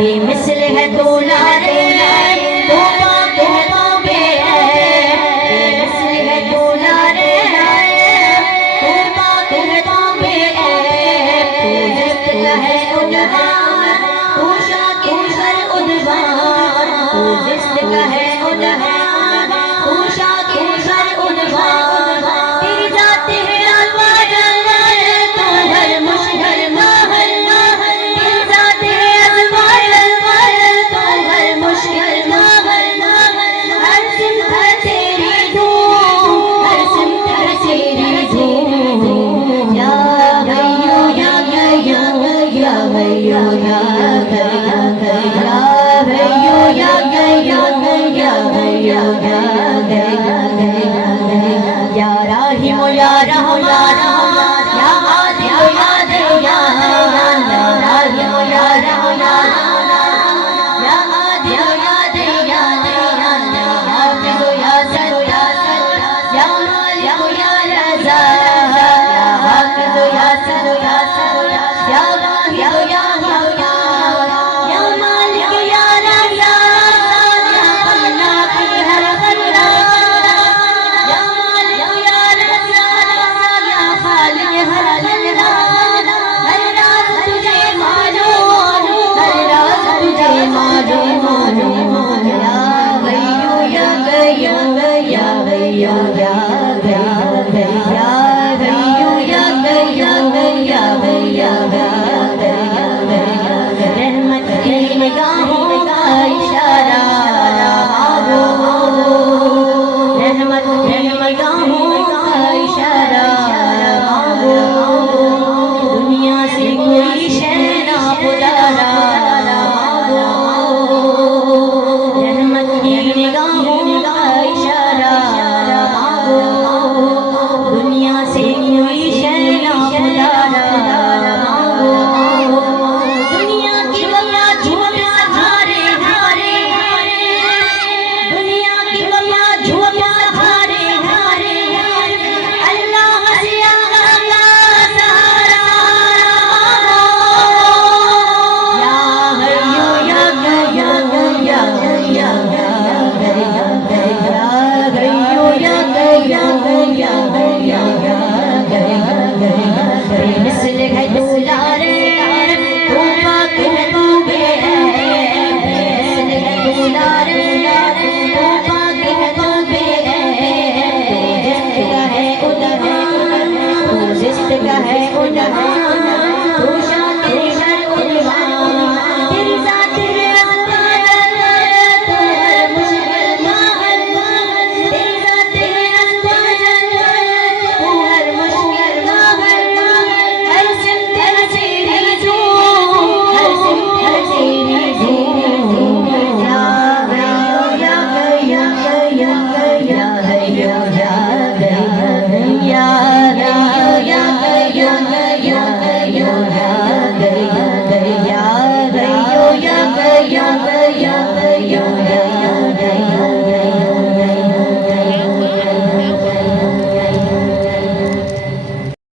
बेमिसल है तू नारे तौबा तौबा बेमिसल है तू नारे तौबा तौबा तू जिसका है उन्वान तू शाकिर हर उन्वान तू जिसका है उन्वान तू शाकिर हर उन्वान तेरी जात है अनवार तू हर मुश्किल माहर तेरी जात है अनवार तू हर मुश्किल माहर हर सिमत है तेरी धूम हर सिमत है तेरी धूम या गयो या गयो या गयो या गयो या गयो या गयो या गयो